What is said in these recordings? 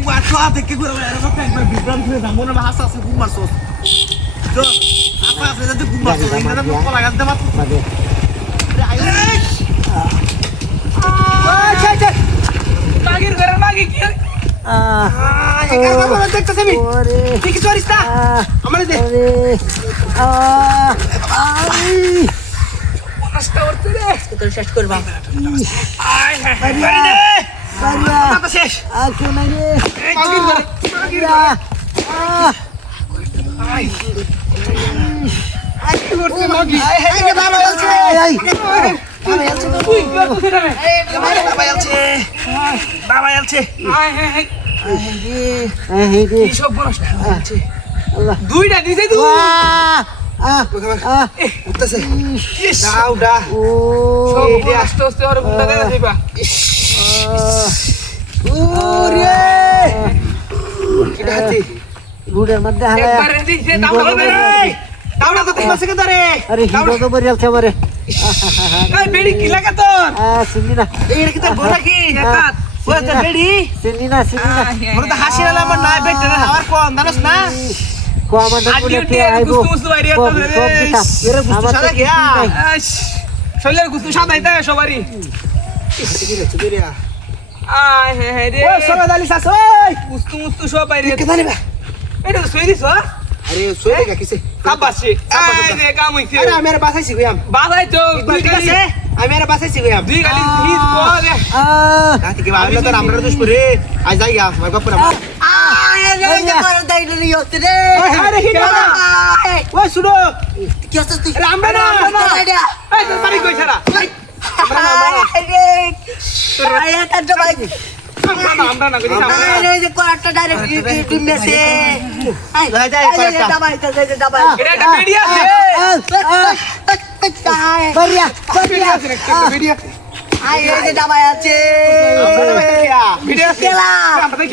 Kuasa teke gua ada apa kayak bibran tuh namun nama hasa sih gua masuk. Jo, apa saya tuh gua masuk ini kan gua lagan temat. Ayo. Wah, cek. Magir gara magi kieu. Kan apa nanti ke sini? Tik suara sta. Amane deh. Asta orte deh. Kita শেষ করব। Bari deh. Apa শেষ? Aku nanya. Magir. Ayo orte magi. Ayo baba yalছে। Baba yalছে তো তুই কি করছিস রে? Baba yalছে। Baba yalছে। কি সব বলছ? Allah. দুইটা দিছে তুই। উঠতেছে। দাও দা। সব আস্তে আস্তে আর গুন্ডা দেয়া দিবা। ওরে! কিটা হাতি? বুড়ের মধ্যে হালা। একবার দিছে দাও রে। দাওড়া তো তোমার থেকে ধরে। আরে হিরো তো বরিয়াল ছামারে। এই বেড়ি কি লাগা তোর? চিনি না। এই কি তোর গোলা কি? একাত। ওই তো বেড়ি। চিনি না। মোর তো হাসি নালা আমার নাই বেটে না আমার কোন জানোস না? কো আমাদের বলে কে আইবো। গুস্তু বাইরে তো রে। এর গুস্তু সারা গিয়া। শৈলের গুস্তু সাদাই তা সবারই। আয় হে রে। ও সবাই দালি সাস ওই। গুস্তু সব বাইরে। কে জানি বা? এটা তো সই দিছ হ্যাঁ? আরে সই দেখা কিসে কাবাসি। আয় রে কাম হইছে। আরে আমি আর বাসাইছি গয়াম বাজাই তো দুই ঠিক আছে গালি। আমি আর বাসাইছি গয়াম দুই গালি হিট করে। নাতি কি ভাবলো তো আমরা দোষ করে আজ যাই গা আমার বাপ না আরে হিট না ওই শুনো আরে আমরা না এই তোর বাড়ি কই ছাড়া? আমরা না কই এটা একটা বেড়ি আছে। ভিডিও আছে। আমরা দেখ।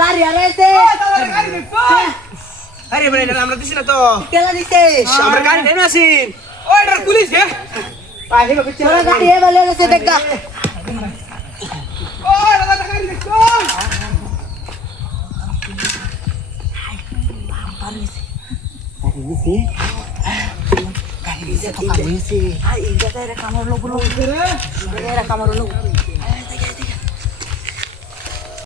গাড়ি হারাইছে আরে বলে না আমরা দিছি না তো কেলা দিছে আমরা গাড়ি নেই না আসি ওই এটা পুলিশ হে। পাহি বাবা তোরা গাড়ি এ বলে গেছে দেখা ওই দাদা গাড়ি দেখো। কামড় লোক